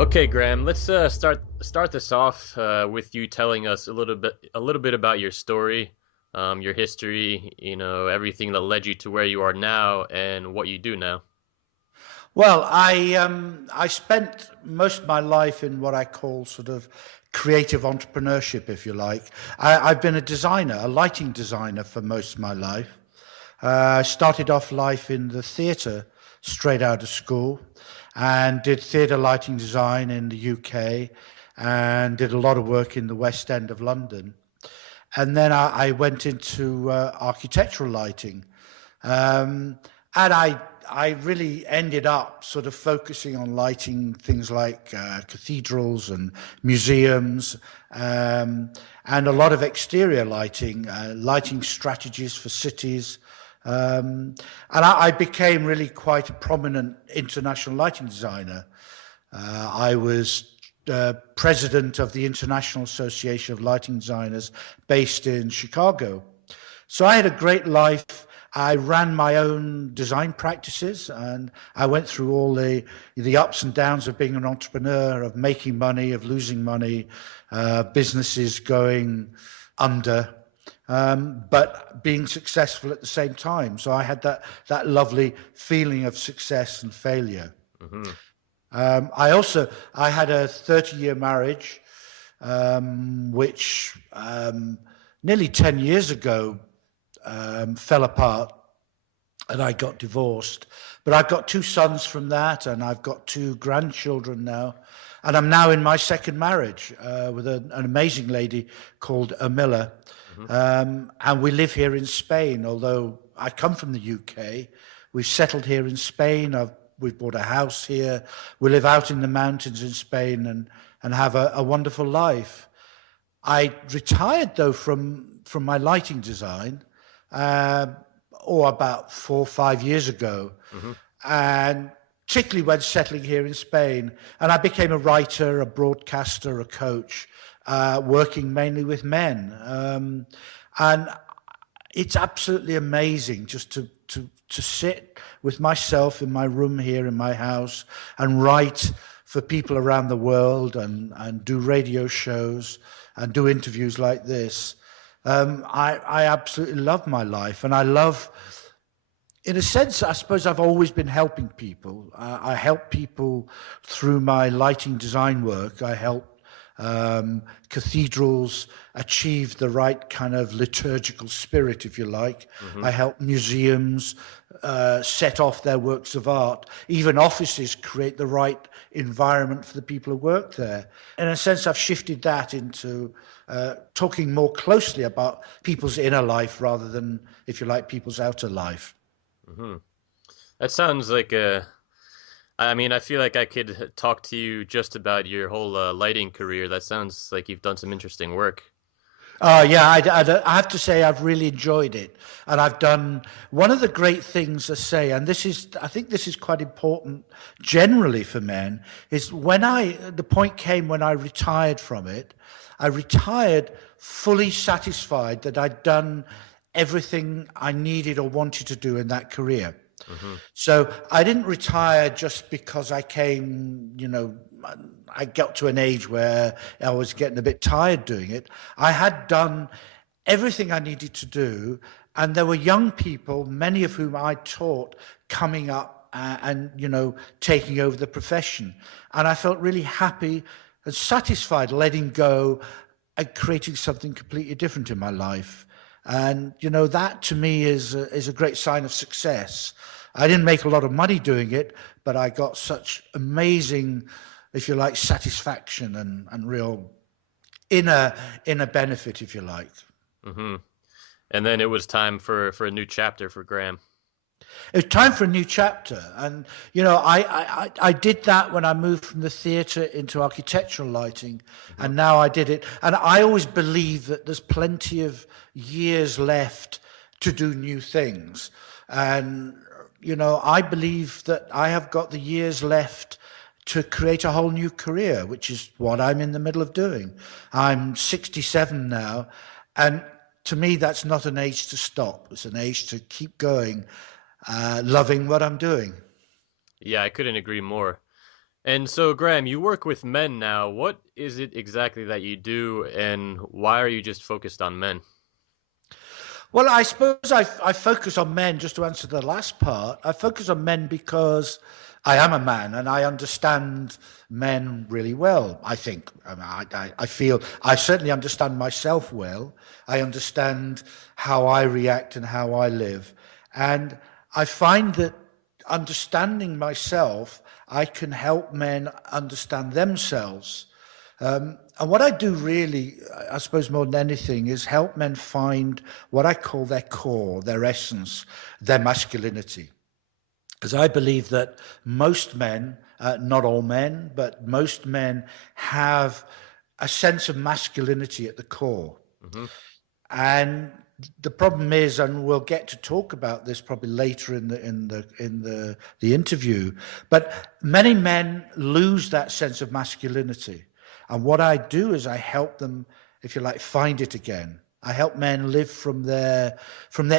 Okay, Graham, let's start this off with you telling us a little bit about your story, your history, everything that led you to where you are now and what you do now. Well, I spent most of my life in what I call sort of creative entrepreneurship, if you like. I've been a designer, a lighting designer for most of my life. I started off life in the theatre straight out of school and did theatre lighting design in the UK and did a lot of work in the West End of London. And then I went into architectural lighting. Um, and I really ended up sort of focusing on lighting things like cathedrals and museums, um, and a lot of exterior lighting, lighting strategies for cities. And I became really quite a prominent international lighting designer. I was president of the International Association of Lighting Designers based in Chicago. So I had a great life. I ran my own design practices, and I went through all the ups and downs of being an entrepreneur, of making money, of losing money, businesses going under, but being successful at the same time. So I had that lovely feeling of success and failure. Hmm. I had a 30-year marriage, which nearly 10 years ago fell apart, and I got divorced. But I've got two sons from that, and I've got two grandchildren now. And I'm now in my second marriage with an amazing lady called Amila. Hmm. And we live here in Spain, although I come from the UK. We've settled here in Spain. We've bought a house here. We live out in the mountains in Spain and have a wonderful life. I retired, though, from my lighting design, uh, about 4 or 5 years ago, Hmm. and particularly when settling here in Spain. And I became a writer, a broadcaster, a coach, working mainly with men. And it's absolutely amazing just to sit with myself in my room here in my house and write for people around the world and do radio shows and do interviews like this. I absolutely love my life, and I love, in a sense, I suppose I've always been helping people. I help people through my lighting design work. I help cathedrals achieve the right kind of liturgical spirit, if you like. Hmm. I help museums set off their works of art. Even offices create the right environment for the people who work there. In a sense, I've shifted that into talking more closely about people's inner life rather than, if you like, people's outer life. Hmm. That sounds like I mean, I feel like I could talk to you just about your whole lighting career. That sounds like you've done some interesting work. Yeah, I have to say I've really enjoyed it, and I've done one of the great things I say, and I think this is quite important generally for men, is the point came when I retired from it. I retired fully satisfied that I'd done everything I needed or wanted to do in that career. Hmm. So I didn't retire just because I got to an age where I was getting a bit tired doing it. I had done everything I needed to do, and there were young people, many of whom I taught, coming up and taking over the profession. And I felt really happy and satisfied letting go and creating something completely different in my life. And that to me is a great sign of success. I didn't make a lot of money doing it, but I got such amazing, if you like, satisfaction and real inner benefit, if you like. Hmm. And then it was time for a new chapter for Graham. It was time for a new chapter, and I did that when I moved from the theatre into architectural lighting, Hmm. and now I did it. And I always believe that there's plenty of years left to do new things, and I believe that I have got the years left to create a whole new career, which is what I'm in the middle of doing. I'm 67 now, and to me, that's not an age to stop. It's an age to keep going, loving what I'm doing. Yeah, I couldn't agree more. And so, Graham, you work with men now. What is it exactly that you do, and why are you just focused on men? Well, I suppose I focus on men, just to answer the last part. I focus on men because I am a man and I understand men really well, I think. I feel I certainly understand myself well. I understand how I react and how I live. And I find that understanding myself, I can help men understand themselves. And what I do really, I suppose more than anything, is help men find what I call their core, their essence, their masculinity. Because I believe that most men, not all men, but most men have a sense of masculinity at the core. Hmm. And the problem is, and we'll get to talk about this probably later in the interview, but many men lose that sense of masculinity. And what I do is I help them, if you like, find it again. I help men live from their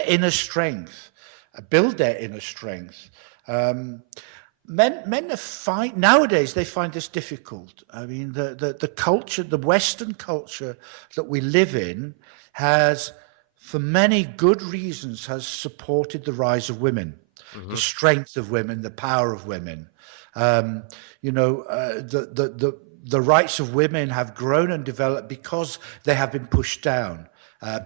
inner strength, build their inner strength. Men find nowadays they find this difficult. I mean, the culture, the Western culture that we live in, has, for many good reasons, has supported the rise of women, the Hmm. strength of women, the power of women. Um, the rights of women have grown and developed because they have been pushed down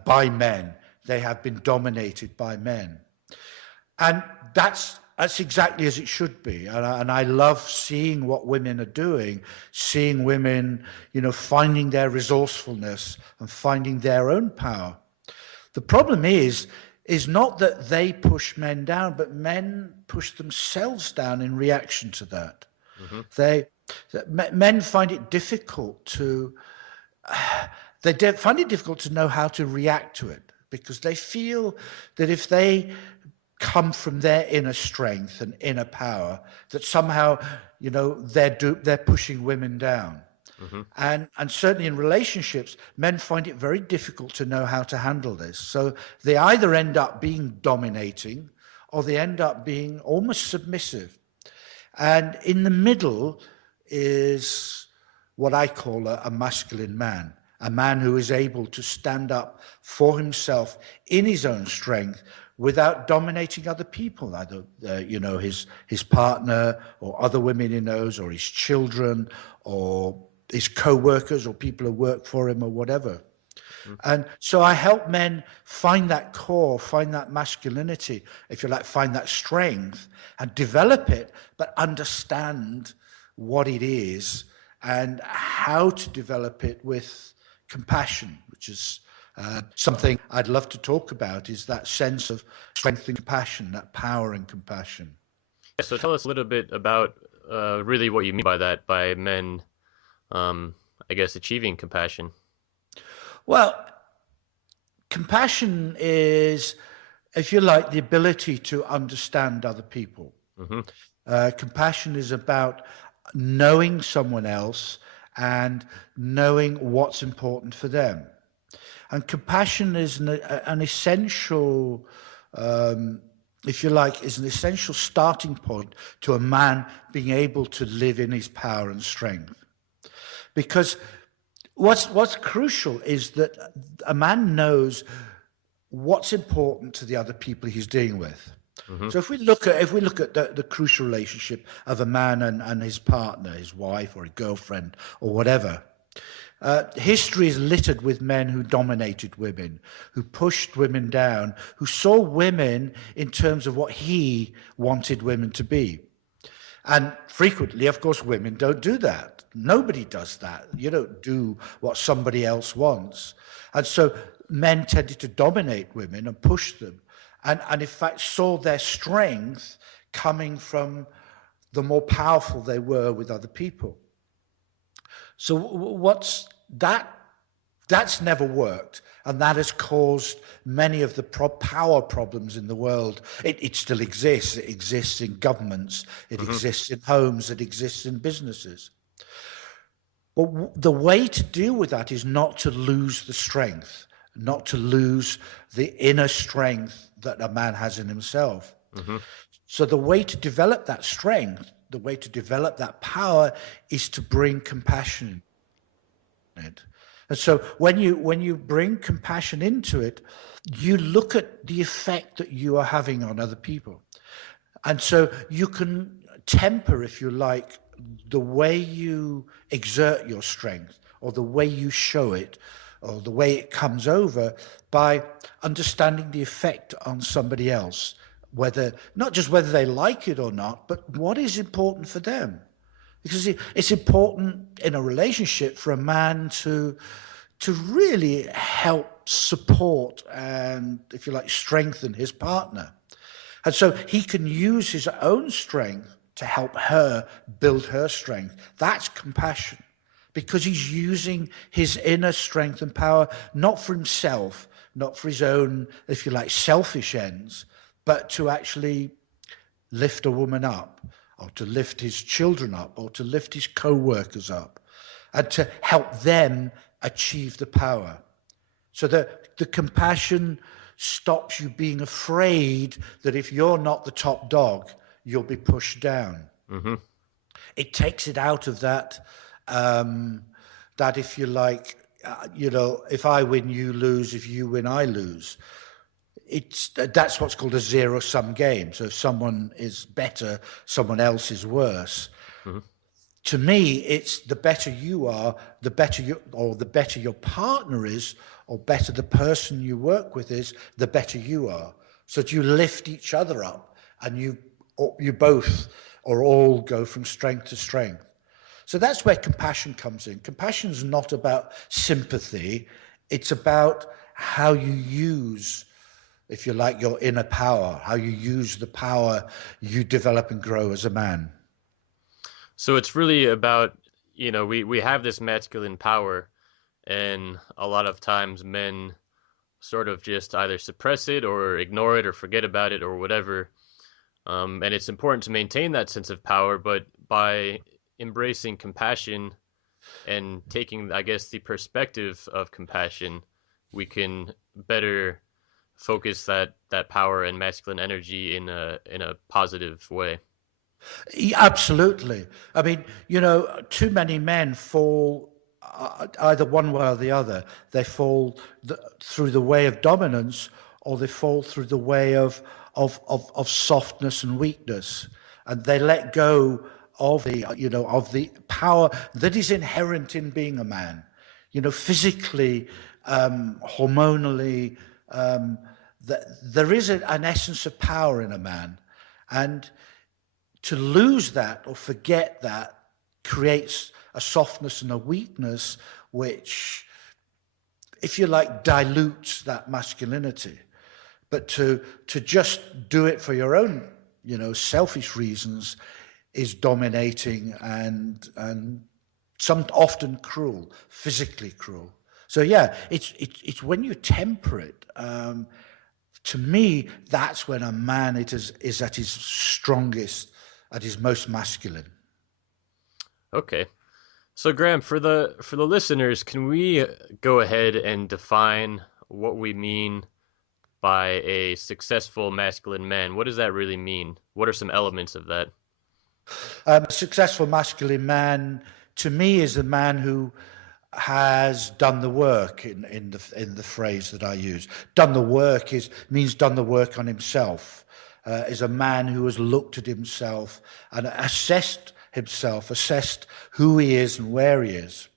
by men. They have been dominated by men. And that's exactly as it should be. And I love seeing what women are doing, seeing women, finding their resourcefulness and finding their own power. The problem is not that they push men down, but men push themselves down in reaction to that. Hmm. They Men find it difficult to find it difficult to know how to react to it because they feel that if they come from their inner strength and inner power, that somehow they're pushing women down. Hmm. And certainly in relationships, men find it very difficult to know how to handle this. So they either end up being dominating or they end up being almost submissive. And in the middle is what I call a masculine man, a man who is able to stand up for himself in his own strength without dominating other people, either his partner or other women he knows, or his children, or his co-workers, or people who work for him, or whatever. Hmm. And so I help men find that core, find that masculinity, if you like, find that strength and develop it, but understand what it is and how to develop it with compassion, which is something I'd love to talk about, is that sense of strength and compassion, that power and compassion. Yeah, so tell us a little bit about really what you mean by that, by men, um, I guess, achieving compassion. Well, compassion is, if you like, the ability to understand other people. Hmm. Compassion is about knowing someone else and knowing what's important for them. And compassion is an essential, if you like, is an essential starting point to a man being able to live in his power and strength. Because what's crucial is that a man knows what's important to the other people he's dealing with. Hmm. So if we look at the crucial relationship of a man and his partner, his wife or a girlfriend or whatever, history is littered with men who dominated women, who pushed women down, who saw women in terms of what he wanted women to be. And frequently, of course, women don't do that. Nobody does that. You don't do what somebody else wants. And so men tended to dominate women and push them. And in fact, saw their strength coming from the more powerful they were with other people. So what's that? That's never worked. And that has caused many of the power problems in the world. It still exists. It exists in governments. It Hmm. exists in homes. It exists in businesses. But the way to deal with that is not to lose the strength, not to lose the inner strength that a man has in himself. Hmm. So the way to develop that strength, the way to develop that power is to bring compassion in it. And so when you bring compassion into it, you look at the effect that you are having on other people. And so you can temper, if you like, the way you exert your strength or the way you show it or the way it comes over by understanding the effect on somebody else, whether not just whether they like it or not, but what is important for them. Because it's important in a relationship for a man to really help support and, if you like, strengthen his partner. And so he can use his own strength to help her build her strength. That's compassion, because he's using his inner strength and power, not for himself, not for his own, if you like, selfish ends, but to actually lift a woman up, or to lift his children up, or to lift his co-workers up, and to help them achieve the power. So the compassion stops you being afraid that if you're not the top dog, you'll be pushed down. Mm-hmm. It takes it out of that, that if you like, if I win, you lose. If you win, I lose. That's what's called a zero-sum game. So if someone is better, someone else is worse. Mm-hmm. To me, it's the better you are, the better the better your partner is, or better the person you work with is, the better you are. So that you lift each other up, and you both or all go from strength to strength. So that's where compassion comes in. Compassion is not about sympathy. It's about how you use, if you like, your inner power, how you use the power you develop and grow as a man. So it's really about, we have this masculine power, and a lot of times men sort of just either suppress it or ignore it or forget about it or whatever. And it's important to maintain that sense of power, but by embracing compassion and taking, I guess, the perspective of compassion, we can better focus that power and masculine energy in a positive way. Absolutely. I mean, too many men fall either one way or the other. They fall through the way of dominance, or they fall through the way of softness and weakness, and they let go of the power that is inherent in being a man. Physically, hormonally, there is an essence of power in a man, and to lose that or forget that creates a softness and a weakness which, if you like, dilutes that masculinity. But to just do it for your own, selfish reasons is dominating and some often cruel, physically cruel. So yeah, it's when you temper it. To me, that's when a man is at his strongest, at his most masculine. Okay. So Graham, for the listeners, can we go ahead and define what we mean by a successful masculine man? What does that really mean? What are some elements of that? A successful masculine man, to me, is a man who has done the work in the phrase that I use. Done the work means done the work on himself. Is a man who has looked at himself and assessed himself, assessed who he is and where he is.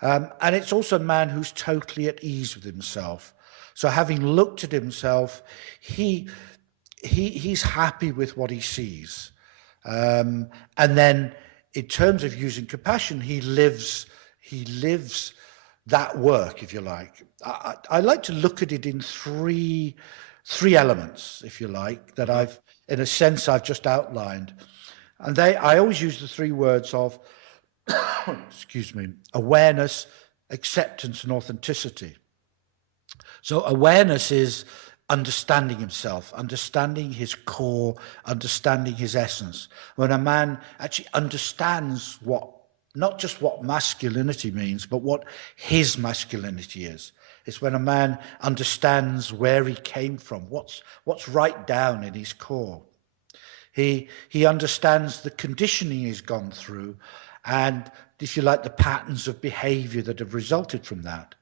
And it's also a man who's totally at ease with himself. So having looked at himself, he's happy with what he sees. And then in terms of using compassion, he lives that work, if you like. I like to look at it in three elements, if you like, that Mm-hmm. in a sense, I've just outlined. And I always use the three words of, excuse me, awareness, acceptance, and authenticity. So awareness is understanding himself, understanding his core, understanding his essence. When a man actually understands not just what masculinity means, but what his masculinity is. It's when a man understands where he came from, what's right down in his core. He understands the conditioning he's gone through, and, if you like, the patterns of behavior that have resulted from that.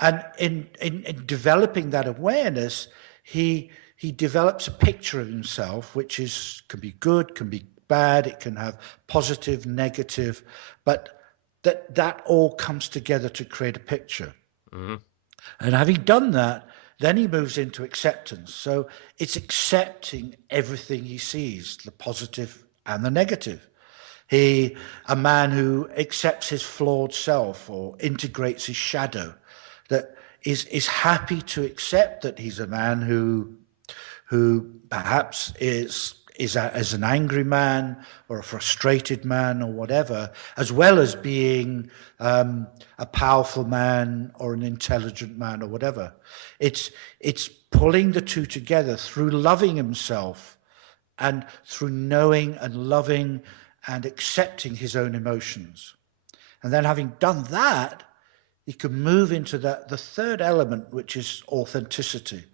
And in developing that awareness, he develops a picture of himself, which can be good, can be bad, it can have positive, negative, but that all comes together to create a picture. Mm-hmm. And having done that, then he moves into acceptance. So it's accepting everything he sees, the positive and the negative. A man who accepts his flawed self or integrates his shadow, that is happy to accept that he's a man who perhaps is an angry man or a frustrated man or whatever, as well as being a powerful man or an intelligent man or whatever. It's pulling the two together through loving himself and through knowing and loving and accepting his own emotions. And then, having done that, he can move into the third element, which is authenticity,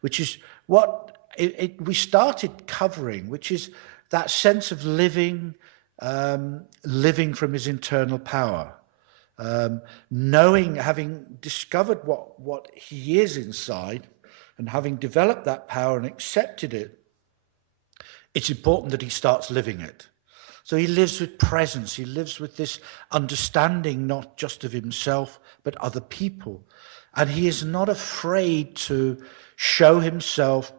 which is what we started covering, which is that sense of living from his internal power, knowing, having discovered what he is inside, and having developed that power and accepted it. It's important that he starts living it. So he lives with presence. He lives with this understanding, not just of himself, but other people. And he is not afraid to show himself,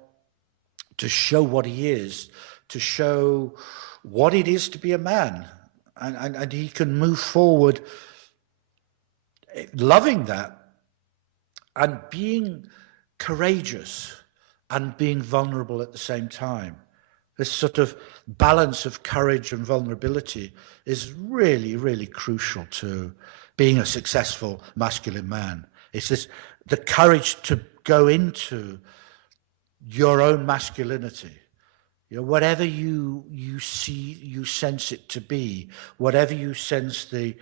to show what he is, to show what it is to be a man. And he can move forward loving that and being courageous and being vulnerable at the same time. This sort of balance of courage and vulnerability is really, really crucial to being a successful masculine man. It's the courage to go into your own masculinity. Whatever you see, you sense it to be, whatever you sense the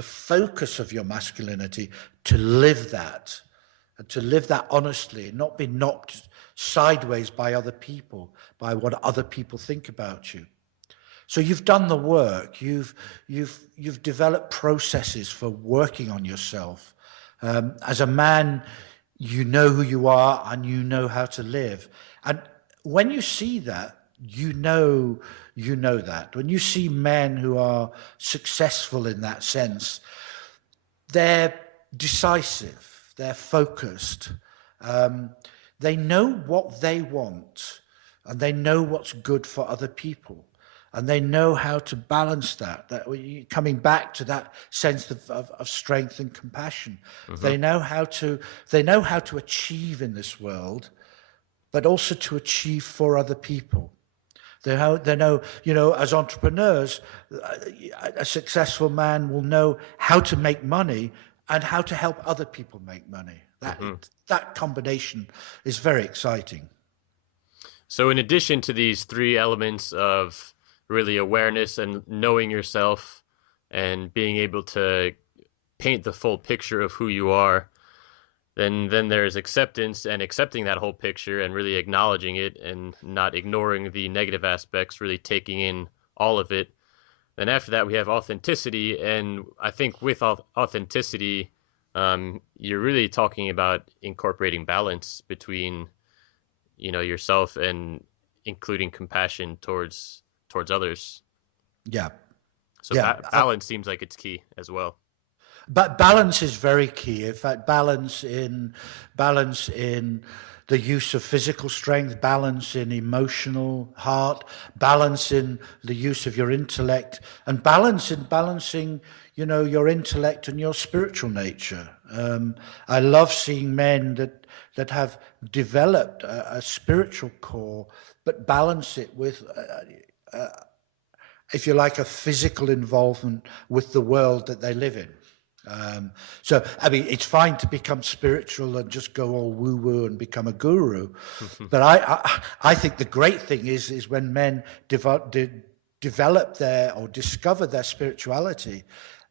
focus of your masculinity, to live that, and to live that honestly, not be knocked sideways by other people, by what other people think about you. So you've done the work. You've developed processes for working on yourself. As a man, you know who you are and you know how to live. And when you see that, you know that. When you see men who are successful in that sense, they're decisive, they're focused. They know what they want, and they know what's good for other people, and they know how to balance that. Coming back to that sense of strength and compassion, mm-hmm. They know how to achieve in this world, but also to achieve for other people. They know, as entrepreneurs, a successful man will know how to make money and how to help other people make money. That combination is very exciting. So in addition to these three elements of really awareness and knowing yourself and being able to paint the full picture of who you are, then there's acceptance and accepting that whole picture and really acknowledging it and not ignoring the negative aspects, really taking in all of it. Then after that, we have authenticity. And I think with authenticity, you're really talking about incorporating balance between, yourself and including compassion towards others. Yeah. So balance seems like it's key as well. But balance is very key. In fact, balance in the use of physical strength, balance in emotional heart, balance in the use of your intellect, and balance in balancing, your intellect and your spiritual nature. I love seeing men that have developed a spiritual core, but balance it with, if you like, a physical involvement with the world that they live in. So, it's fine to become spiritual and just go all woo-woo and become a guru. But I think the great thing is when men develop or discover their spirituality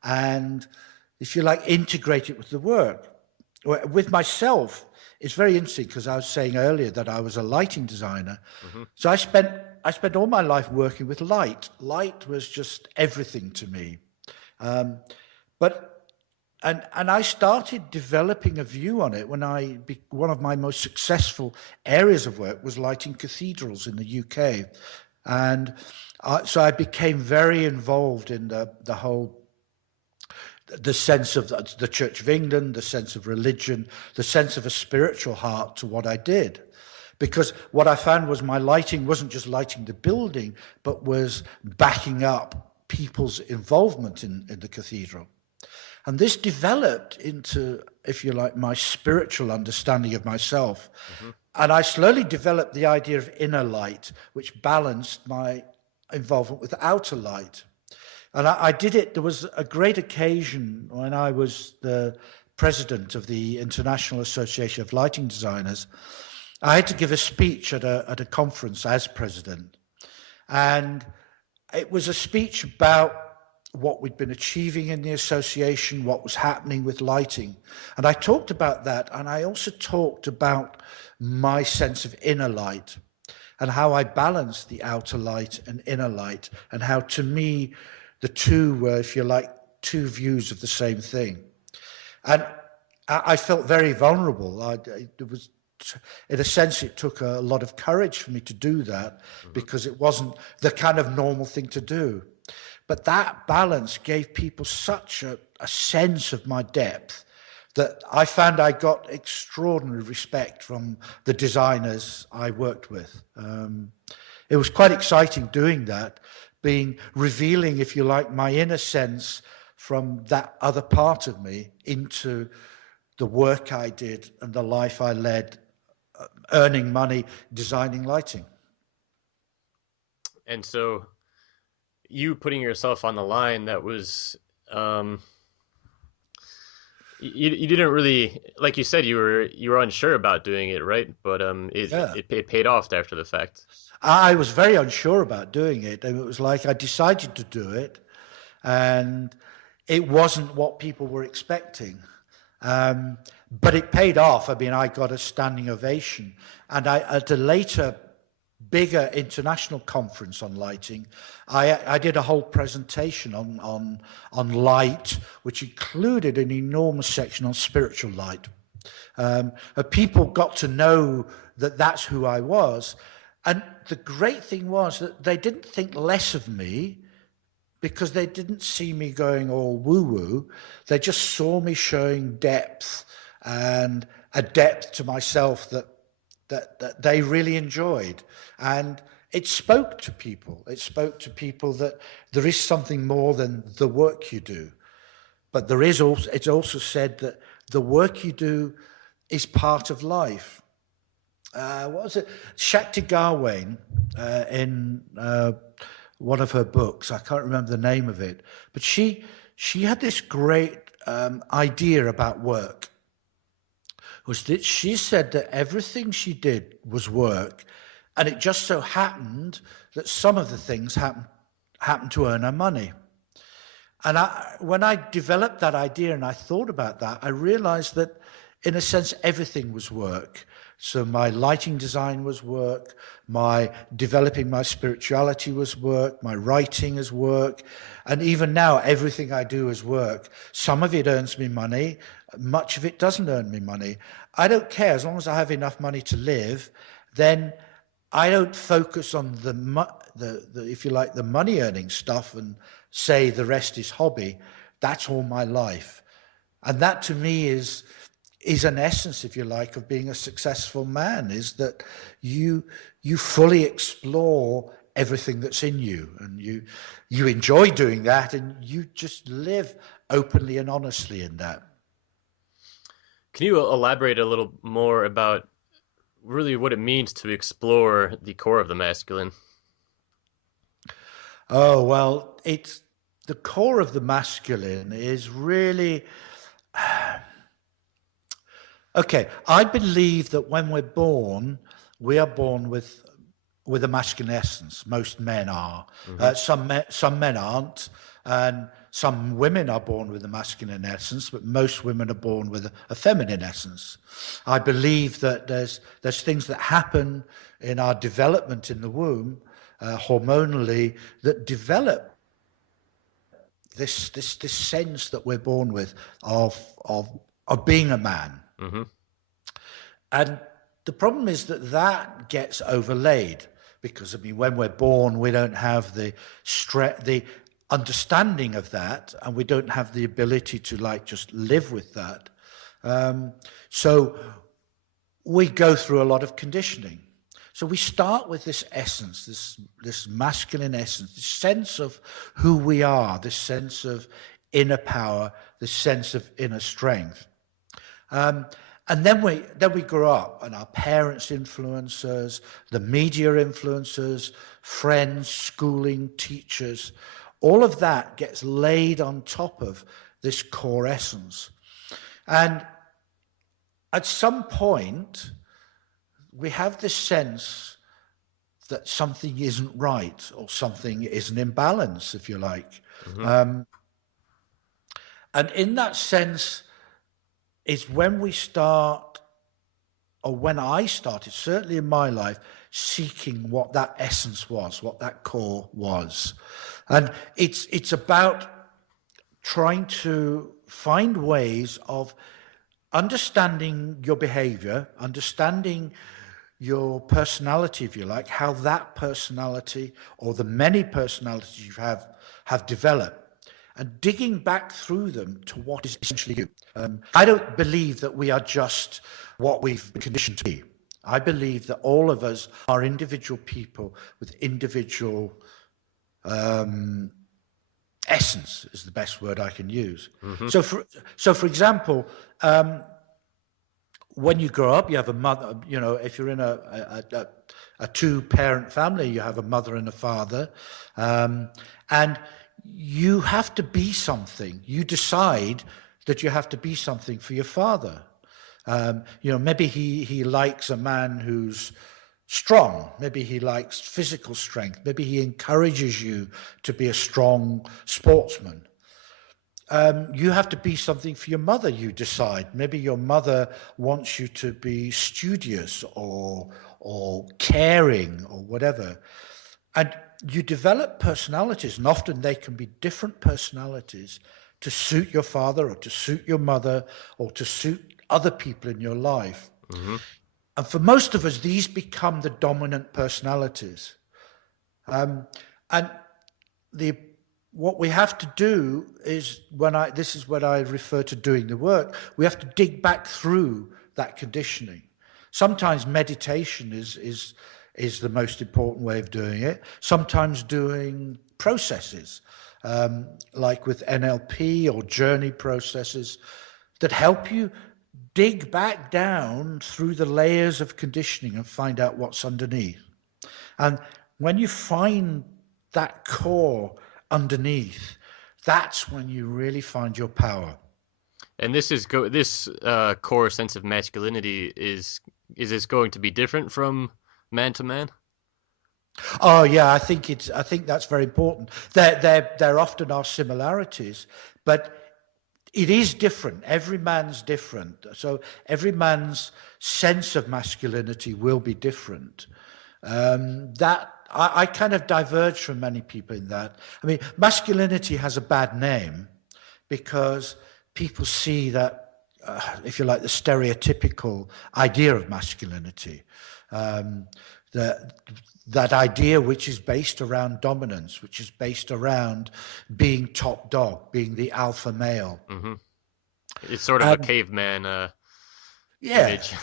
and, if you like, integrate it with the work. With myself, it's very interesting because I was saying earlier that I was a lighting designer. Mm-hmm. So I spent I spent all my life working with light. Light was just everything to me. But and I started developing a view on it when one of my most successful areas of work was lighting cathedrals in the UK, and so I became very involved in the whole, the sense of the Church of England, the sense of religion, the sense of a spiritual heart to what I did. Because what I found was my lighting wasn't just lighting the building, but was backing up people's involvement in the cathedral. And this developed into, if you like, my spiritual understanding of myself. Mm-hmm. And I slowly developed the idea of inner light, which balanced my involvement with outer light. And I did it. There was a great occasion when I was the president of the International Association of Lighting Designers. I had to give a speech at a conference as president. And it was a speech about what we'd been achieving in the association, what was happening with lighting. And I talked about that. And I also talked about my sense of inner light and how I balanced the outer light and inner light, and how, to me, the two were, if you like, two views of the same thing. And I felt very vulnerable. It was, in a sense, it took a lot of courage for me to do that, because it wasn't the kind of normal thing to do. But that balance gave people such a sense of my depth that I found I got extraordinary respect from the designers I worked with. It was quite exciting doing that, revealing, if you like, my inner sense from that other part of me into the work I did and the life I led, earning money, designing lighting. And so you putting yourself on the line, that was, you didn't really, like you said, you were unsure about doing it, right? But it paid off after the fact. I was very unsure about doing it, and it was like I decided to do it, and it wasn't what people were expecting. But it paid off. I mean, I got a standing ovation. And at a later, bigger international conference on lighting, I did a whole presentation on light, which included an enormous section on spiritual light. People got to know that that's who I was. And the great thing was that they didn't think less of me, because they didn't see me going all woo-woo. They just saw me showing depth, and a depth to myself that they really enjoyed. And it spoke to people. It spoke to people that there is something more than the work you do. But there is also, it's also said that the work you do is part of life. What was it? Shakti Gawain, in one of her books, I can't remember the name of it, but she had this great idea about work. Was that she said that everything she did was work, and it just so happened that some of the things happened to earn her money. And when I developed that idea and I thought about that, I realized that, in a sense, everything was work. So my lighting design was work, my developing my spirituality was work, my writing is work, and even now everything I do is work. Some of it earns me money, much of it doesn't earn me money. I don't care, as long as I have enough money to live. Then I don't focus on the if you like, the money earning stuff and say the rest is hobby. That's all my life. And that, to me, is an essence, if you like, of being a successful man, is that you fully explore everything that's in you, and you enjoy doing that, and you just live openly and honestly in that. Can you elaborate a little more about really what it means to explore the core of the masculine? Oh, well, it's the core of the masculine is really... Okay, I believe that when we're born, we are born with a masculine essence. Most men are. Mm-hmm. Some men aren't, and some women are born with a masculine essence, but most women are born with a feminine essence. I believe that there's things that happen in our development in the womb hormonally, that develop this sense that we're born with of of being a man. Mm-hmm. And the problem is that that gets overlaid because, I mean, when we're born, we don't have the the understanding of that, and we don't have the ability to like just live with that. So we go through a lot of conditioning. So we start with this essence, this masculine essence, this sense of who we are, this sense of inner power, this sense of inner strength. And then we grow up, and our parents influence us, the media influences, friends, schooling, teachers, all of that gets laid on top of this core essence. And at some point, we have this sense that something isn't right, or something is an imbalance, if you like. Mm-hmm. And in that sense is when we start, or when I started, certainly in my life, seeking what that essence was, what that core was. And it's about trying to find ways of understanding your behavior, understanding your personality, if you like, how that personality or the many personalities you have developed, and digging back through them to what is essentially you. I don't believe that we are just what we've been conditioned to be. I believe that all of us are individual people with individual essence, is the best word I can use. Mm-hmm. So for example, when you grow up, you have a mother. You know, if you're in a two-parent family, you have a mother and a father, and you have to be something. You decide that you have to be something for your father. You know, maybe he likes a man who's strong. Maybe he likes physical strength. Maybe he encourages you to be a strong sportsman. You have to be something for your mother, you decide. Maybe your mother wants you to be studious or caring or whatever. And you develop personalities, and often they can be different personalities to suit your father or to suit your mother or to suit other people in your life. Mm-hmm. And for most of us, these become the dominant personalities. And what we have to do is, this is when I refer to doing the work, we have to dig back through that conditioning. Sometimes meditation is the most important way of doing it. Sometimes doing processes, like with NLP or journey processes, that help you dig back down through the layers of conditioning and find out what's underneath. And when you find that core underneath, that's when you really find your power. And this core sense of masculinity is this going to be different from man to man? Oh yeah, I think that's very important. There often are similarities, but it is different. Every man's different. So every man's sense of masculinity will be different. That I kind of diverge from many people in that. I mean, masculinity has a bad name because people see that, if you like, the stereotypical idea of masculinity, that idea which is based around dominance, which is based around being top dog, being the alpha male. Mm-hmm. It's sort of a caveman Yeah. image.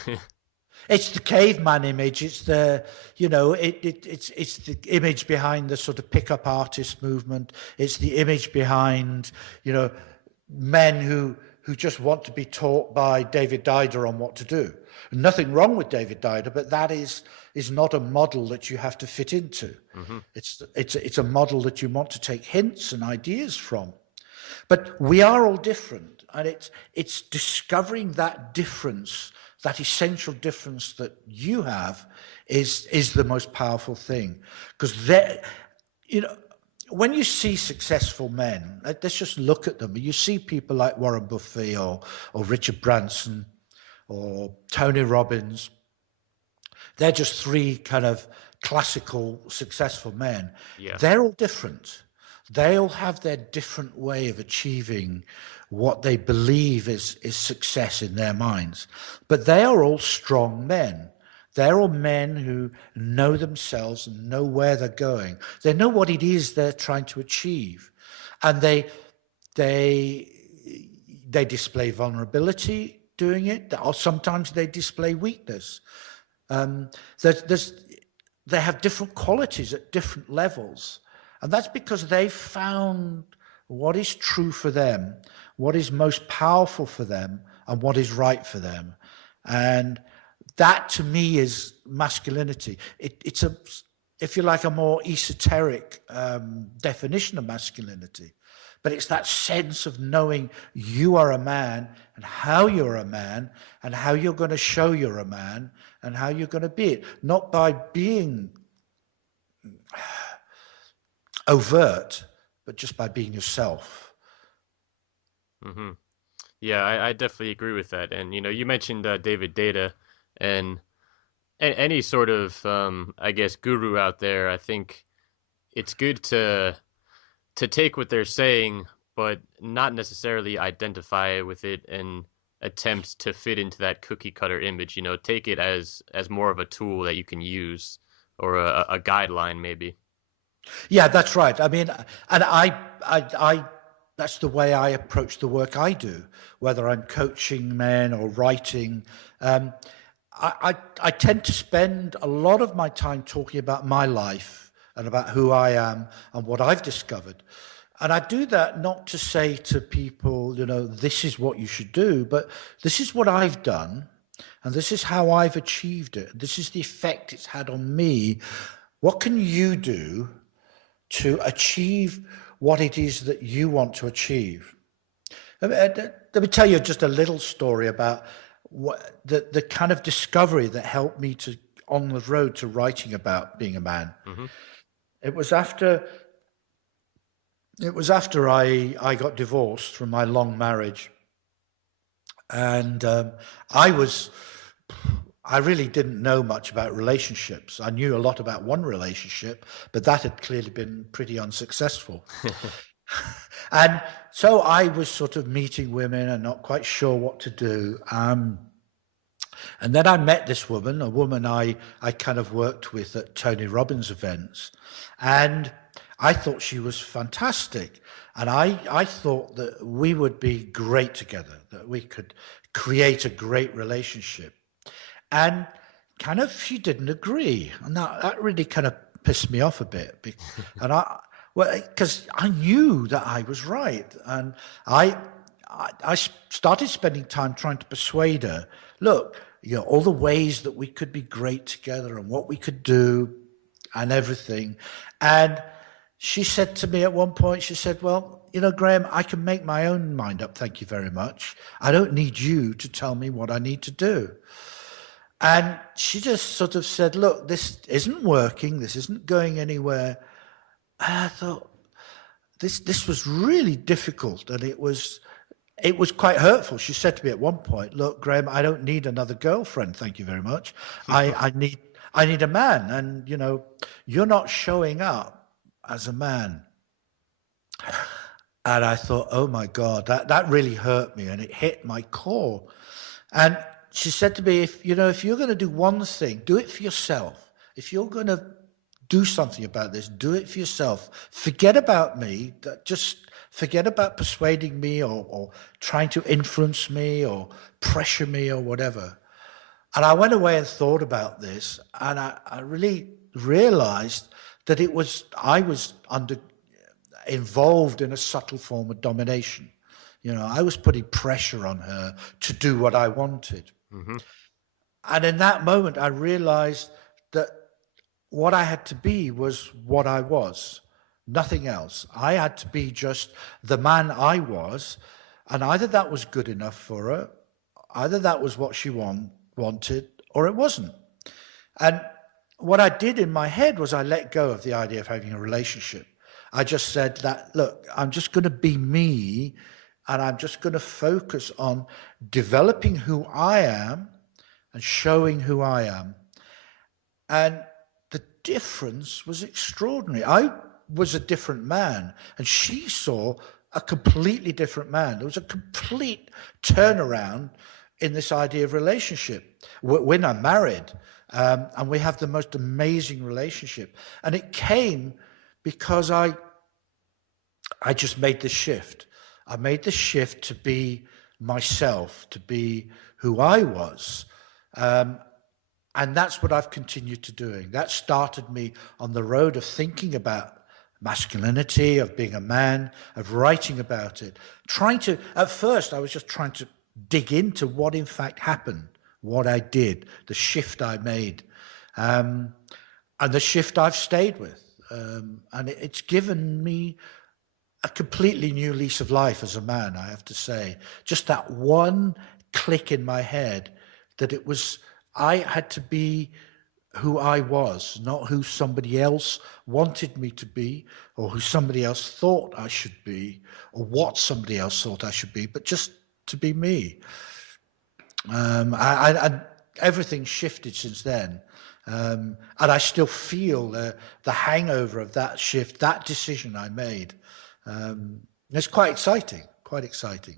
It's the caveman image. It's the, you know, it's the image behind the sort of pickup artist movement. It's the image behind, you know, men who just want to be taught by David Dider on what to do. And nothing wrong with David Dider, but that is not a model that you have to fit into. Mm-hmm. It's a model that you want to take hints and ideas from. But we are all different, and it's discovering that difference, that essential difference that you have, is the most powerful thing. Because you know, when you see successful men, let's just look at them. You see people like Warren Buffett or Richard Branson or Tony Robbins. They're just three kind of classical successful men, Yeah. they're all different. They all have their different way of achieving what they believe is success in their minds. But they are all strong men. They're all men who know themselves and know where they're going. They know what it is they're trying to achieve. And they they display vulnerability doing it, or sometimes they display weakness. Um, there's, they have different qualities at different levels. And that's because they've found what is true for them, what is most powerful for them, and what is right for them. And that to me is masculinity. It's a, if you like, a more esoteric definition of masculinity. But it's that sense of knowing you are a man and how you're a man and how you're going to show you're a man and how you're going to be it. Not by being overt, but just by being yourself. Hmm. Yeah, I definitely agree with that. And you mentioned David Data, and any sort of I guess guru out there. I think it's good to take what they're saying, but not necessarily identify with it and attempt to fit into that cookie cutter image. Take it as more of a tool that you can use, or a guideline maybe. Yeah, that's right. I mean, and I that's the way I approach the work I do, whether I'm coaching men or writing. Um, I tend to spend a lot of my time talking about my life and about who I am and what I've discovered. And I do that not to say to people, this is what you should do, but this is what I've done, and this is how I've achieved it. This is the effect it's had on me. What can you do to achieve what it is that you want to achieve? Let me tell you just a little story about what the kind of discovery that helped me to on the road to writing about being a man. Hmm. It was after I got divorced from my long marriage, and I really didn't know much about relationships. I knew a lot about one relationship, but that had clearly been pretty unsuccessful. And so I was sort of meeting women and not quite sure what to do. And then I met this woman, a woman I kind of worked with at Tony Robbins events. And I thought she was fantastic. And I thought that we would be great together, that we could create a great relationship. And kind of she didn't agree. And that really kind of pissed me off a bit. And well, because I knew that I was right. And I started spending time trying to persuade her, look, all the ways that we could be great together and what we could do and everything. And she said to me at one point, she said, well, Graham, I can make my own mind up. Thank you very much. I don't need you to tell me what I need to do. And she just sort of said, look, this isn't working. This isn't going anywhere. And I thought, this was really difficult, and it was quite hurtful. She said to me at one point, look, Graham, I don't need another girlfriend. Thank you very much. I need a man. And, you're not showing up as a man. And I thought, oh my God, that really hurt me, and it hit my core. And she said to me, if you're going to do one thing, do it for yourself. If you're going to do something about this, do it for yourself. Forget about me. Just forget about persuading me or trying to influence me or pressure me or whatever. And I went away and thought about this, and I really realized that I was involved in a subtle form of domination. I was putting pressure on her to do what I wanted. Hmm. And in that moment, I realized that what I had to be was what I was, nothing else. I had to be just the man I was, and either that was good enough for her, either that was what she wanted, or it wasn't. And what I did in my head was I let go of the idea of having a relationship. I just said that, look, I'm just going to be me, and I'm just going to focus on developing who I am and showing who I am. And difference was extraordinary. I was a different man, and she saw a completely different man. There was a complete turnaround in this idea of relationship. We're now married, and we have the most amazing relationship. And it came because I just made the shift. I made the shift to be myself, to be who I was. And that's what I've continued to doing. That started me on the road of thinking about masculinity, of being a man, of writing about it. At first, I was just trying to dig into what in fact happened, what I did, the shift I made, and the shift I've stayed with. And it's given me a completely new lease of life as a man, I have to say. Just that one click in my head that I had to be who I was, not who somebody else wanted me to be, or who somebody else thought I should be, or what somebody else thought I should be, but just to be me. And everything shifted since then. And I still feel the hangover of that shift, that decision I made. It's quite exciting, quite exciting.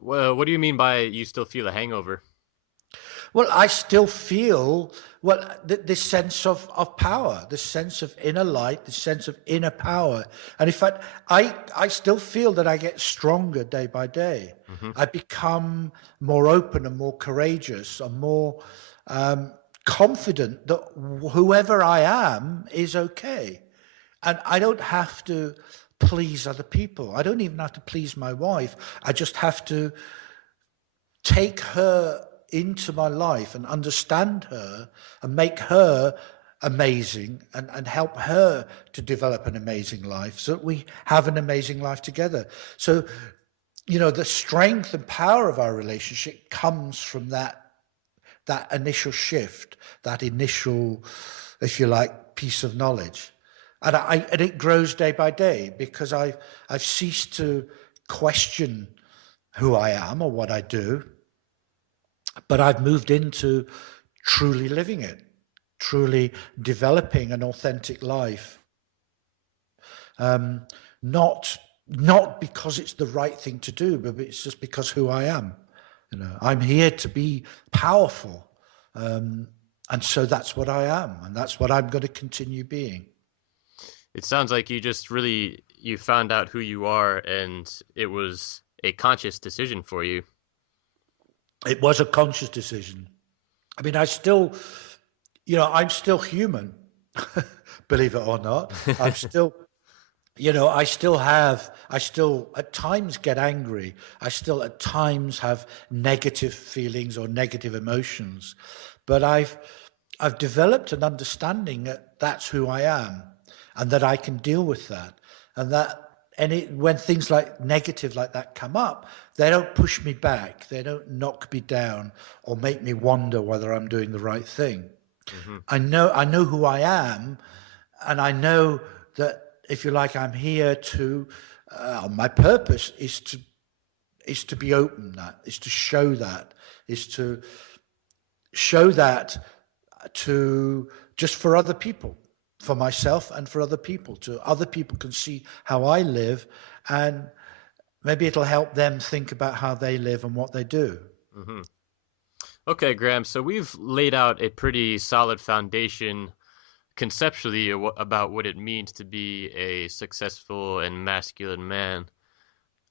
Well, what do you mean by you still feel a hangover? Well, I still feel, this sense of power, this sense of inner light, this sense of inner power. And in fact, I still feel that I get stronger day by day. Mm-hmm. I become more open and more courageous and more confident that whoever I am is okay. And I don't have to please other people. I don't even have to please my wife. I just have to take her into my life and understand her and make her amazing and help her to develop an amazing life so that we have an amazing life together. So, the strength and power of our relationship comes from that initial shift, that initial, if you like, piece of knowledge. And it grows day by day because I've ceased to question who I am or what I do, but I've moved into truly living it, truly developing an authentic life. Not because it's the right thing to do, but it's just because who I am. I'm here to be powerful, and so that's what I am, and that's what I'm going to continue being. It sounds like you found out who you are, and it was a conscious decision for you. It was a conscious decision. I mean, I'm still human, believe it or not. I'm still, I still at times get angry. I still at times have negative feelings or negative emotions, but I've developed an understanding that that's who I am and that I can deal with that. When things like negative like that come up, they don't push me back. They don't knock me down or make me wonder whether I'm doing the right thing. Mm-hmm. I know who I am, and I know that, if you like, I'm here to. My purpose is to be open. Is to show that to just for other people. For myself and for other people, so other people can see how I live, and maybe it'll help them think about how they live and what they do. Mm-hmm. Okay, Graham, so we've laid out a pretty solid foundation conceptually about what it means to be a successful and masculine man.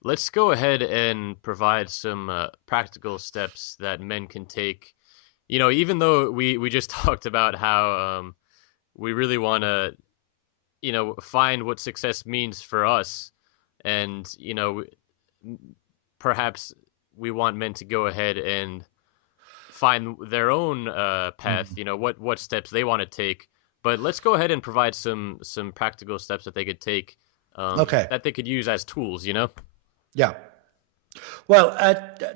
Let's go ahead and provide some practical steps that men can take. Even though we just talked about how we really want to, find what success means for us. And, perhaps we want men to go ahead and find their own path, what steps they want to take. But let's go ahead and provide some practical steps that they could take, that they could use as tools, Yeah. Well,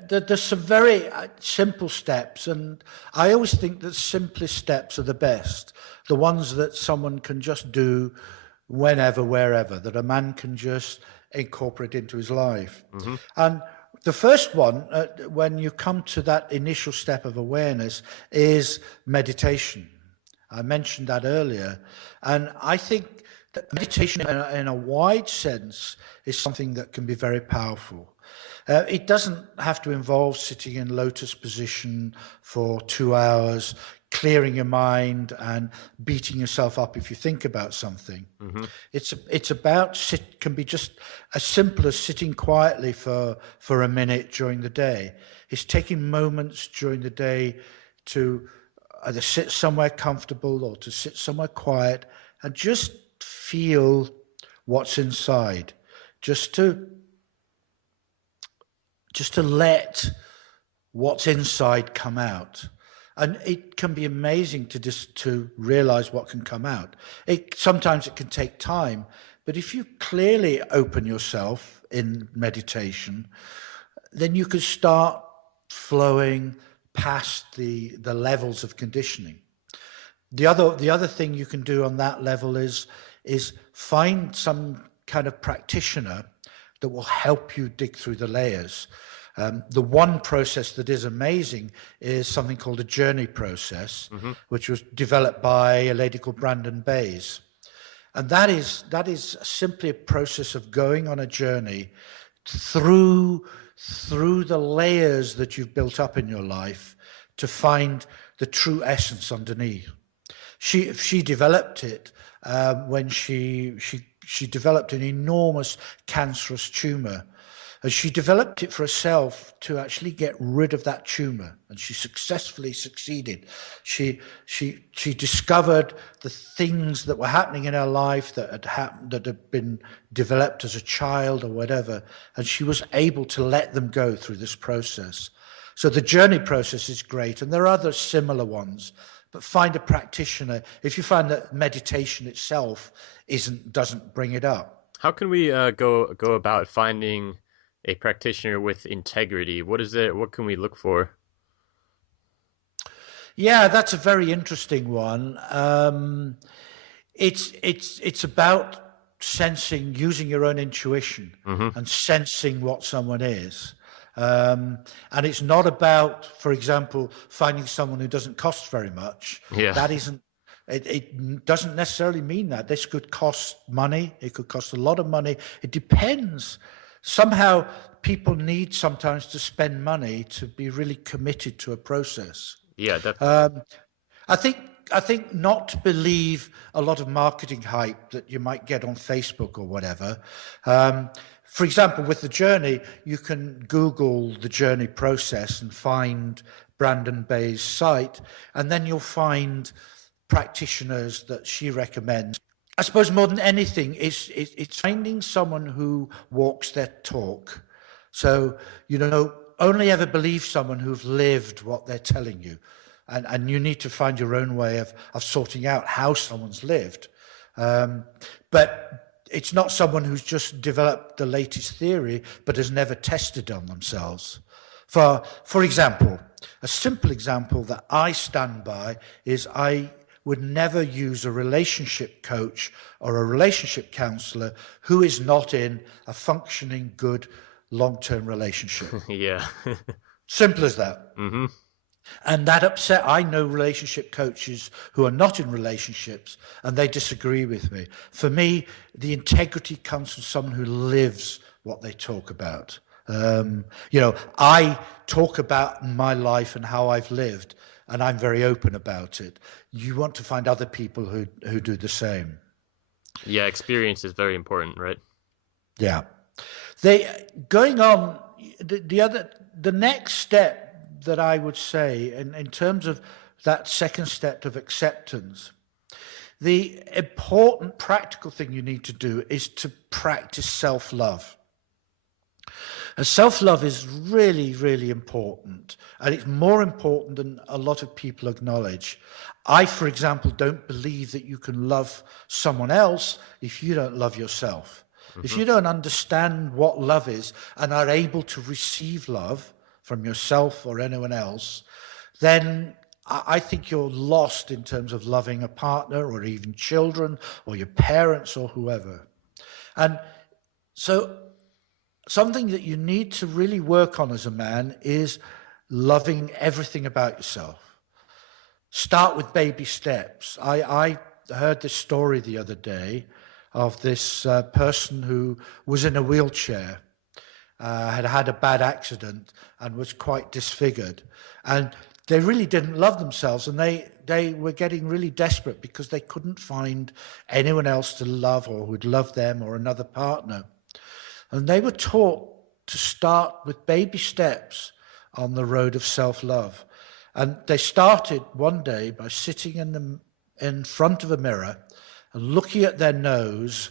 there's some very simple steps, and I always think that simplest steps are the best. The ones that someone can just do whenever, wherever, that a man can just incorporate into his life. Mm-hmm. And the first one, when you come to that initial step of awareness, is meditation. I mentioned that earlier. And I think that meditation in a wide sense is something that can be very powerful. It doesn't have to involve sitting in lotus position for 2 hours, clearing your mind and beating yourself up if you think about something. Hmm. It's about can be just as simple as sitting quietly for a minute during the day. It's taking moments during the day to either sit somewhere comfortable or to sit somewhere quiet and just feel what's inside. Just to let what's inside come out. And it can be amazing to realize what can come out. Sometimes it can take time, but if you clearly open yourself in meditation, then you can start flowing past the levels of conditioning. The other thing you can do on that level is find some kind of practitioner that will help you dig through the layers. The one process that is amazing is something called a journey process, Hmm. which was developed by a lady called Brandon Bays. And that is simply a process of going on a journey through the layers that you've built up in your life to find the true essence underneath. She developed it when she developed an enormous cancerous tumor. And she developed it for herself to actually get rid of that tumor, and she successfully succeeded. She discovered the things that were happening in her life that had happened, that had been developed as a child or whatever, and she was able to let them go through this process. So the journey process is great, and there are other similar ones. But find a practitioner if you find that meditation itself doesn't bring it up. How can we go about finding a practitioner with integrity? What is it? What can we look for? Yeah, that's a very interesting one. It's about using your own intuition Hmm. and sensing what someone is. And it's not about, for example, finding someone who doesn't cost very much. Yeah. That isn't. It doesn't necessarily mean that. This could cost money. It could cost a lot of money. It depends. Somehow, people need sometimes to spend money to be really committed to a process. Yeah, definitely. Um, I think I think not to believe a lot of marketing hype that you might get on Facebook or whatever. Um, for example, with the journey, you can Google the journey process and find Brandon Bay's site, and then you'll find practitioners that she recommends. I suppose more than anything, it's finding someone who walks their talk. So, only ever believe someone who've lived what they're telling you. And you need to find your own way of sorting out how someone's lived. But it's not someone who's just developed the latest theory, but has never tested on themselves. For example, a simple example that I stand by is I would never use a relationship coach or a relationship counselor who is not in a functioning, good, long-term relationship. Yeah. Simple as that. Hmm. And that I know relationship coaches who are not in relationships and they disagree with me. For me, the integrity comes from someone who lives what they talk about. I talk about my life and how I've lived, and I'm very open about it. You want to find other people who do the same. Yeah, experience is very important, right? Yeah. Going on, the next step that I would say, in terms of that second step of acceptance, the important practical thing you need to do is to practice self-love. And self-love is really, really important. And it's more important than a lot of people acknowledge. I, for example, don't believe that you can love someone else if you don't love yourself. If Hmm. you don't understand what love is and are able to receive love from yourself or anyone else, then I think you're lost in terms of loving a partner or even children or your parents or whoever. And so something that you need to really work on as a man is loving everything about yourself. Start with baby steps. I heard this story the other day of this person who was in a wheelchair, had had a bad accident and was quite disfigured. And they really didn't love themselves, and they were getting really desperate because they couldn't find anyone else to love or who'd love them or another partner. And they were taught to start with baby steps on the road of self-love. And they started one day by sitting in front of a mirror and looking at their nose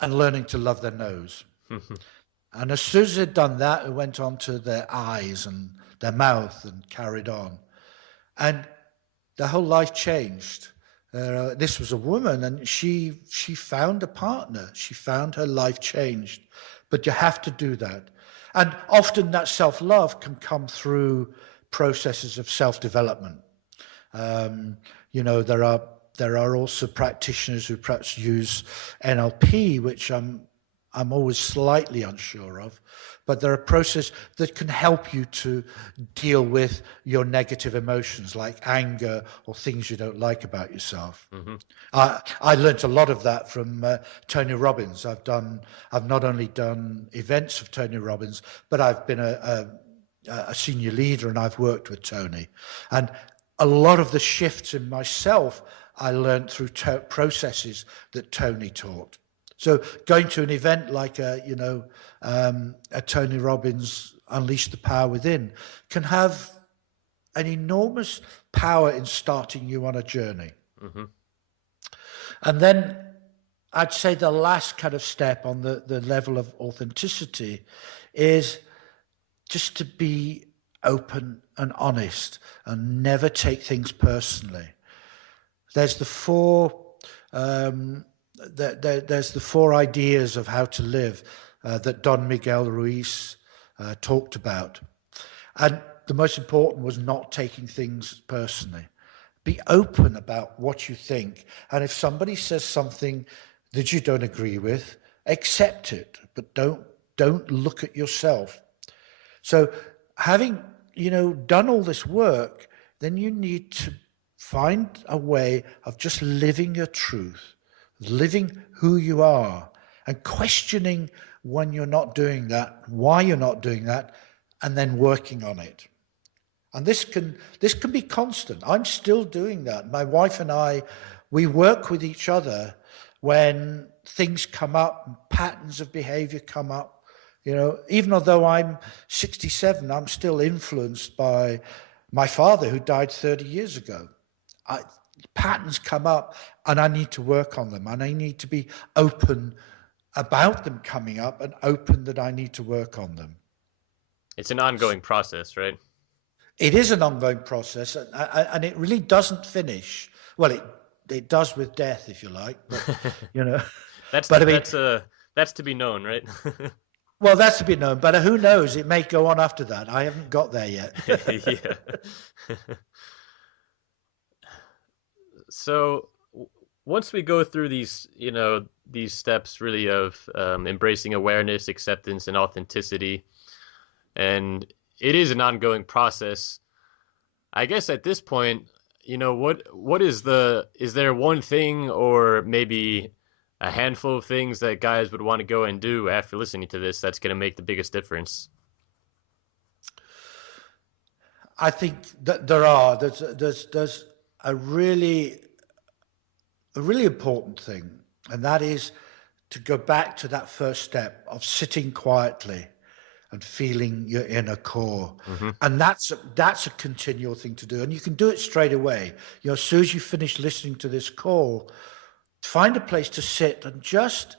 and learning to love their nose. And as soon as they'd done that, it went on to their eyes and their mouth and carried on. And their whole life changed. This was a woman, and she found a partner. She found her life changed. But you have to do that. And often that self-love can come through processes of self-development. There are also practitioners who perhaps use NLP, which I'm always slightly unsure of, but there are processes that can help you to deal with your negative emotions like anger or things you don't like about yourself. Mm-hmm. I learned a lot of that from Tony Robbins. I've not only done events of Tony Robbins, but I've been a senior leader, and I've worked with Tony. And a lot of the shifts in myself I learned through processes that Tony taught. So going to an event like a Tony Robbins Unleash the Power Within can have an enormous power in starting you on a journey. Mm-hmm. And then I'd say the last kind of step on the level of authenticity is just to be open and honest and never take things personally. There's the four ideas of how to live that Don Miguel Ruiz talked about. And the most important was not taking things personally. Be open about what you think. And if somebody says something that you don't agree with, accept it, but don't look at yourself. So having, done all this work, then you need to find a way of just living your truth, living who you are, and questioning when you're not doing that, why you're not doing that, and then working on it. And this can be constant. I'm still doing that. My wife and I, we work with each other when things come up, patterns of behavior come up. Even although I'm 67, I'm still influenced by my father who died 30 years ago. Patterns come up and I need to work on them, and I need to be open about them coming up and open that I need to work on them. It's an ongoing process, right? It is an ongoing process, and it really doesn't finish. Well, it does with death, if you like, but, that's to be known, right? Well, that's to be known, but who knows? It may go on after that. I haven't got there yet. Yeah. So once we go through these steps really of embracing awareness, acceptance, and authenticity, and it is an ongoing process, I guess at this point, is there one thing or maybe a handful of things that guys would want to go and do after listening to this that's going to make the biggest difference? I think that there's a really important thing, and that is to go back to that first step of sitting quietly and feeling your inner core. Mm-hmm. And that's a continual thing to do, and you can do it straight away. As soon as you finish listening to this call, find a place to sit and just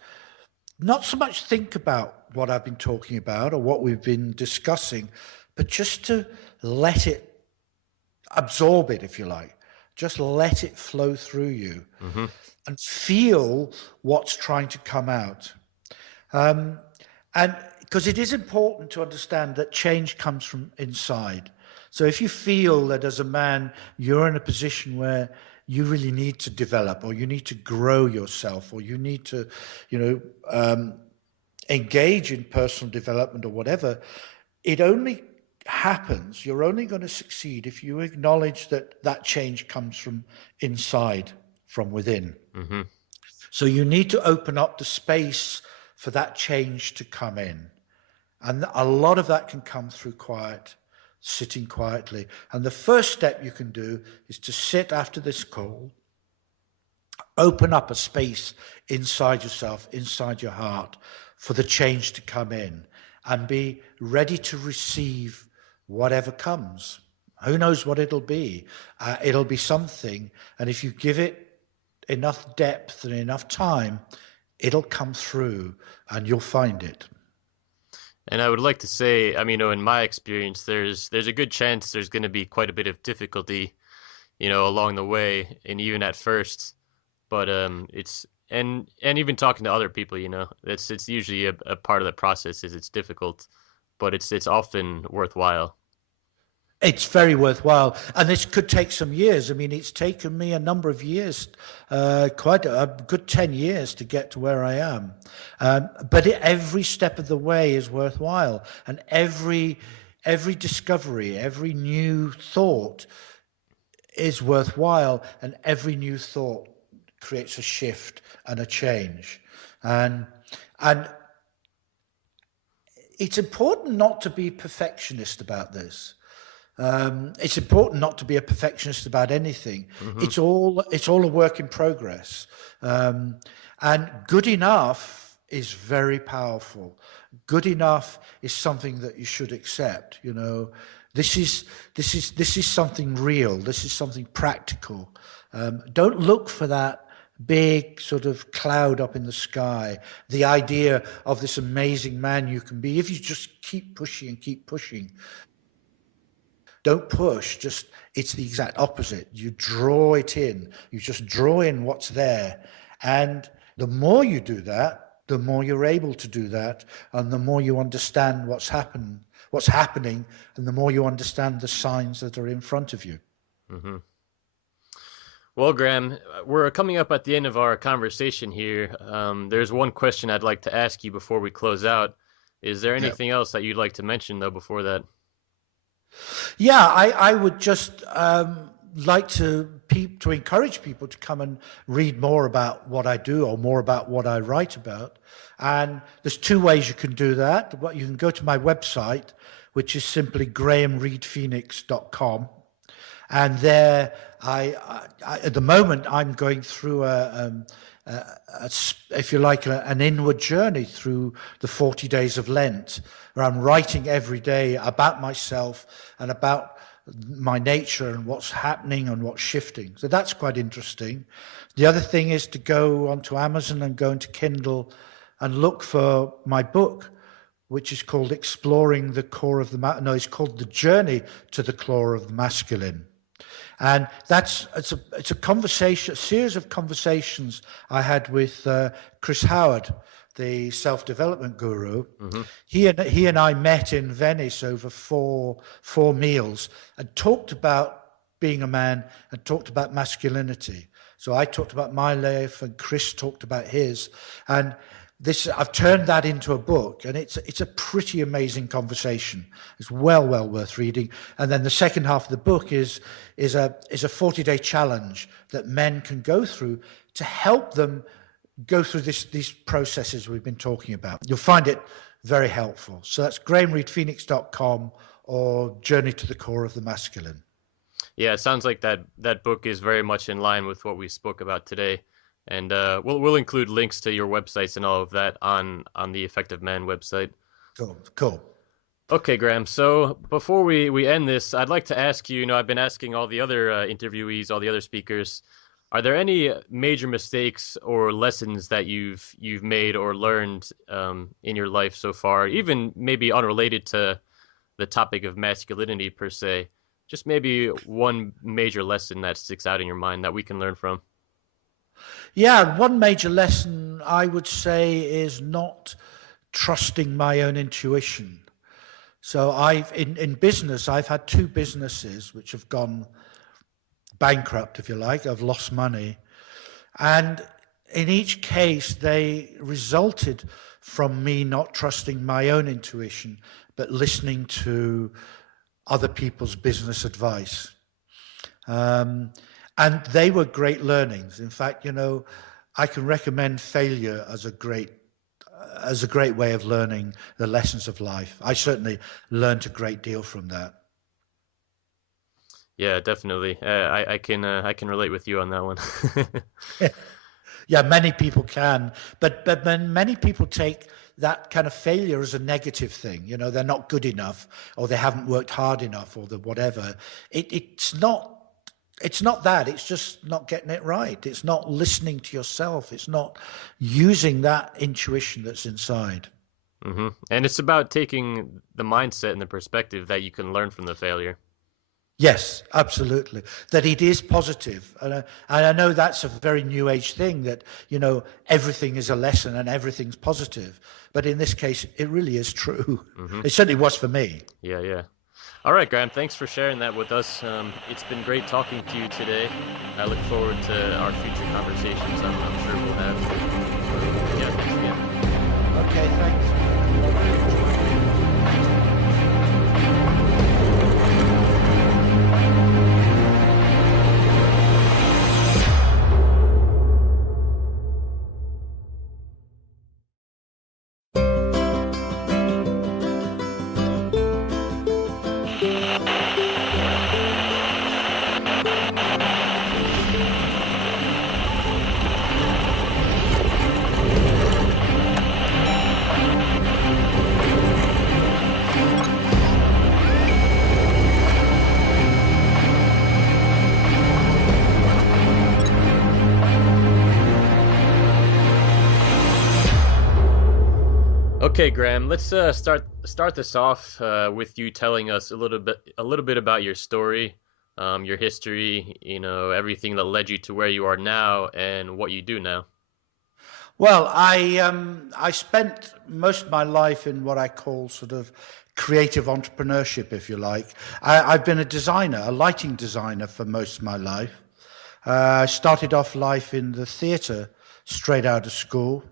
not so much think about what I've been talking about or what we've been discussing, but just to let it absorb it, if you like. Just let it flow through you. Mm-hmm. And feel what's trying to come out. And because it is important to understand that change comes from inside. So if you feel that as a man, you're in a position where you really need to develop, or you need to grow yourself, or you need to, engage in personal development or whatever, it only happens, you're only going to succeed if you acknowledge that that change comes from inside, from within. Mm-hmm. So you need to open up the space for that change to come in. And a lot of that can come through quiet, sitting quietly. And the first step you can do is to sit after this call, open up a space inside yourself, inside your heart, for the change to come in, and be ready to receive whatever comes. Who knows what it'll be? It'll be something. And if you give it enough depth and enough time, it'll come through and you'll find it. And I would like to say, I mean, in my experience, there's a good chance there's going to be quite a bit of difficulty, along the way, and even at first. But it's and even talking to other people, it's usually a part of the process is it's difficult, but it's often worthwhile. It's very worthwhile, and this could take some years. I mean, it's taken me a number of years, quite a good 10 years to get to where I am. But every step of the way is worthwhile, and every discovery, every new thought is worthwhile, and every new thought creates a shift and a change. And it's important not to be perfectionist about this. It's important not to be a perfectionist about anything. Mm-hmm. It's all a work in progress. And good enough is very powerful. Good enough is something that you should accept. This is something real. This is something practical. Don't look for that big sort of cloud up in the sky, the idea of this amazing man you can be if you just keep pushing and keep pushing. Don't push, it's the exact opposite. You draw it in. You just draw in what's there. And the more you do that, the more you're able to do that, and the more you understand what's happening, and the more you understand the signs that are in front of you. Mm-hmm. Well, Graham, we're coming up at the end of our conversation here. There's one question I'd like to ask you before we close out. Is there anything else that you'd like to mention, though, before that? Yeah, I would just like to encourage people to come and read more about what I do or more about what I write about. And there's two ways you can do that. You can go to my website, which is simply grahamreidphoenix.com. And there, I at the moment, I'm going through if you like, an inward journey through the 40 days of Lent, where I'm writing every day about myself and about my nature and what's happening and what's shifting. So that's quite interesting. The other thing is to go onto Amazon and go into Kindle and look for my book, which is called Exploring the Core of the it's called The Journey to the Core of the Masculine. And it's a conversation, a series of conversations I had with Chris Howard, the self-development guru. Mm-hmm. He and I met in Venice over four meals and talked about being a man and talked about masculinity. So I talked about my life and Chris talked about his. And I've turned that into a book, and it's a pretty amazing conversation. It's well worth reading. And then the second half of the book is a 40-day challenge that men can go through to help them go through these processes we've been talking about. You'll find it very helpful. So that's grahamreidphoenix.com or Journey to the Core of the Masculine. Yeah, it sounds like that book is very much in line with what we spoke about today. And we'll include links to your websites and all of that on the Effective Man website. Cool. Okay, Graham. So before we end this, I'd like to ask you, I've been asking all the other interviewees, all the other speakers, are there any major mistakes or lessons that you've made or learned in your life so far, even maybe unrelated to the topic of masculinity per se? Just maybe one major lesson that sticks out in your mind that we can learn from. Yeah, one major lesson I would say is not trusting my own intuition. So in business, I've had two businesses which have gone bankrupt, if you like. I've lost money. And in each case, they resulted from me not trusting my own intuition, but listening to other people's business advice. Um, and they were great learnings. In fact, I can recommend failure as a great way of learning the lessons of life. I certainly learned a great deal from that. Yeah, definitely. I can relate with you on that one. Yeah, many people can, but then many people take that kind of failure as a negative thing. They're not good enough, or they haven't worked hard enough, or the whatever. It's not. It's not that. It's just not getting it right. It's not listening to yourself. It's not using that intuition that's inside. And it's about taking the mindset and the perspective that you can learn from the failure. Yes, absolutely. That it is positive. And I know that's a very new age thing that, everything is a lesson and everything's positive. But in this case, it really is true. hmm It certainly was for me. Yeah, yeah. All right, Graham, thanks for sharing that with us. It's been great talking to you today. I look forward to our future conversations. I'm sure we'll have. Yeah, thanks again. Okay, thanks. Okay, Graham, let's start this off with you telling us a little bit about your story, your history, everything that led you to where you are now and what you do now. Well, I spent most of my life in what I call sort of creative entrepreneurship, if you like. I've been a designer, a lighting designer for most of my life. I started off life in the theatre straight out of school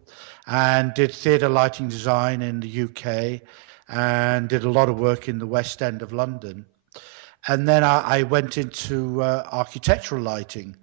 and did theatre lighting design in the UK and did a lot of work in the West End of London. And then I went into architectural lighting.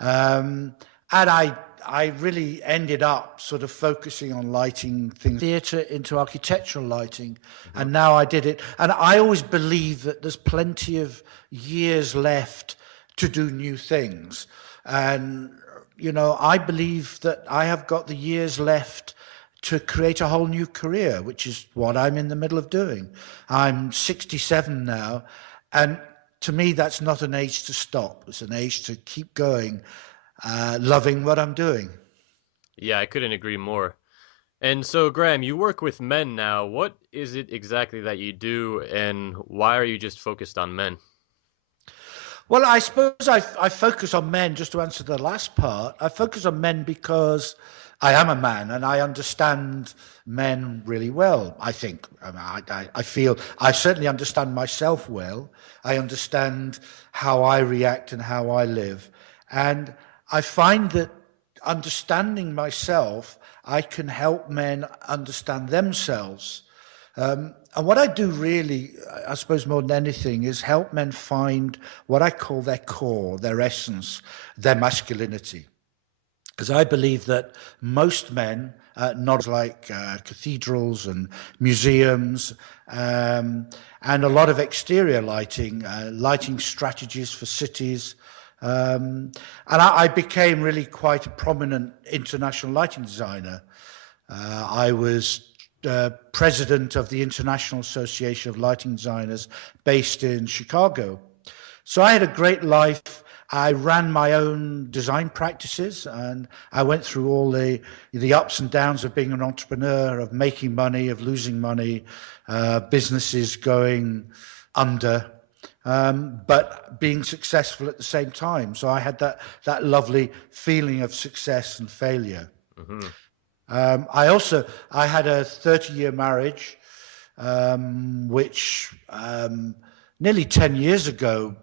And I really ended up sort of focusing on lighting things, theatre into architectural lighting. And now I did it. And I always believe that there's plenty of years left to do new things. And, I believe that I have got the years left to create a whole new career, which is what I'm in the middle of doing. I'm 67 now. And to me, that's not an age to stop. It's an age to keep going, loving what I'm doing. Yeah, I couldn't agree more. And so, Graham, you work with men now. What is it exactly that you do, and why are you just focused on men? Well, I suppose I focus on men, just to answer the last part. I focus on men because I am a man and I understand men really well, I think. I feel I certainly understand myself well. I understand how I react and how I live. And I find that understanding myself, I can help men understand themselves. And what I do really, I suppose more than anything, is help men find what I call their core, their essence, their masculinity. Because I believe that most men, not like cathedrals and museums, and a lot of exterior lighting, lighting strategies for cities. And I became really quite a prominent international lighting designer. I was president of the International Association of Lighting Designers based in Chicago. So I had a great life. I ran my own design practices and I went through all the ups and downs of being an entrepreneur, of making money, of losing money, businesses going under, but being successful at the same time. So I had that lovely feeling of success and failure. hmm I had a 30-year marriage, which nearly 10 years ago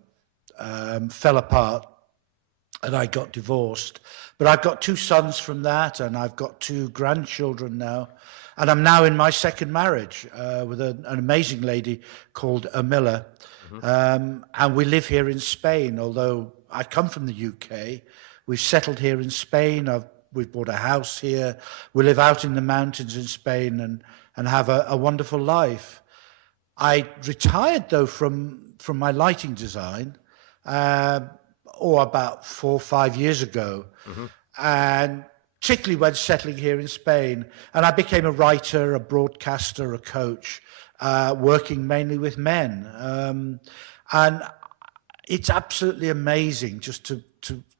fell apart and I got divorced. But I've got two sons from that and I've got two grandchildren now. And I'm now in my second marriage with an amazing lady called Amila. Hmm. And we live here in Spain, although I come from the UK. We've settled here in Spain. We've bought a house here. We live out in the mountains in Spain and have a wonderful life. I retired though from my lighting design, uh, or about 4 or 5 years ago, Hmm. and particularly when settling here in Spain. And I became a writer, a broadcaster, a coach, working mainly with men. And it's absolutely amazing just to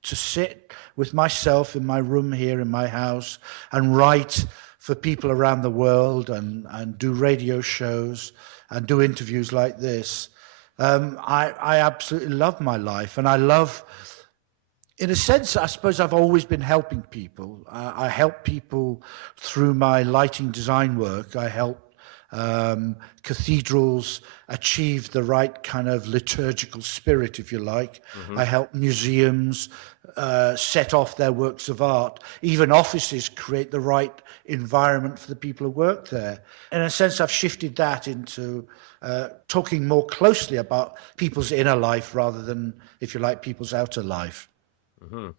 sit with myself in my room here in my house and write for people around the world and do radio shows and do interviews like this. I absolutely love my life, and I love, in a sense, I suppose I've always been helping people. I help people through my lighting design work. I help cathedrals achieve the right kind of liturgical spirit, if you like. Hmm. I help museums set off their works of art. Even offices create the right environment for the people who work there. In a sense, I've shifted that into talking more closely about people's inner life rather than, if you like, people's outer life. Hmm.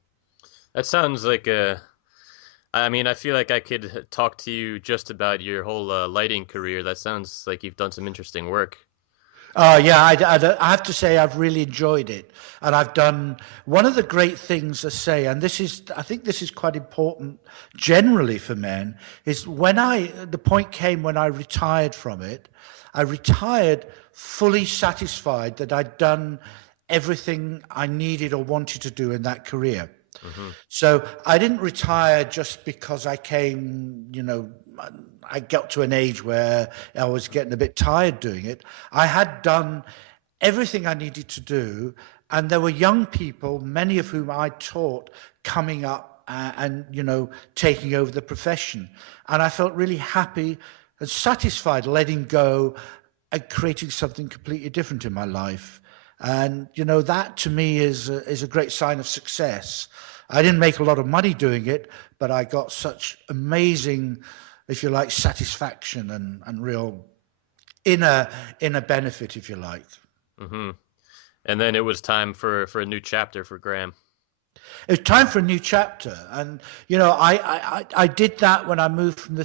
That sounds like a. I mean, I feel like I could talk to you just about your whole lighting career. That sounds like you've done some interesting work. Yeah, I have to say I've really enjoyed it, and I've done one of the great things I say, and I think this is quite important generally for men, is the point came when I retired from it. I retired fully satisfied that I'd done everything I needed or wanted to do in that career. Hmm. So I didn't retire just because I got to an age where I was getting a bit tired doing it. I had done everything I needed to do, and there were young people, many of whom I taught, coming up and taking over the profession. And I felt really happy and satisfied letting go and creating something completely different in my life. And that to me is a great sign of success. I didn't make a lot of money doing it, but I got such amazing, if you like, satisfaction and real inner inner benefit, if you like. Hmm. And then it was time for a new chapter for Graham. It was time for a new chapter, and I did that when I moved from the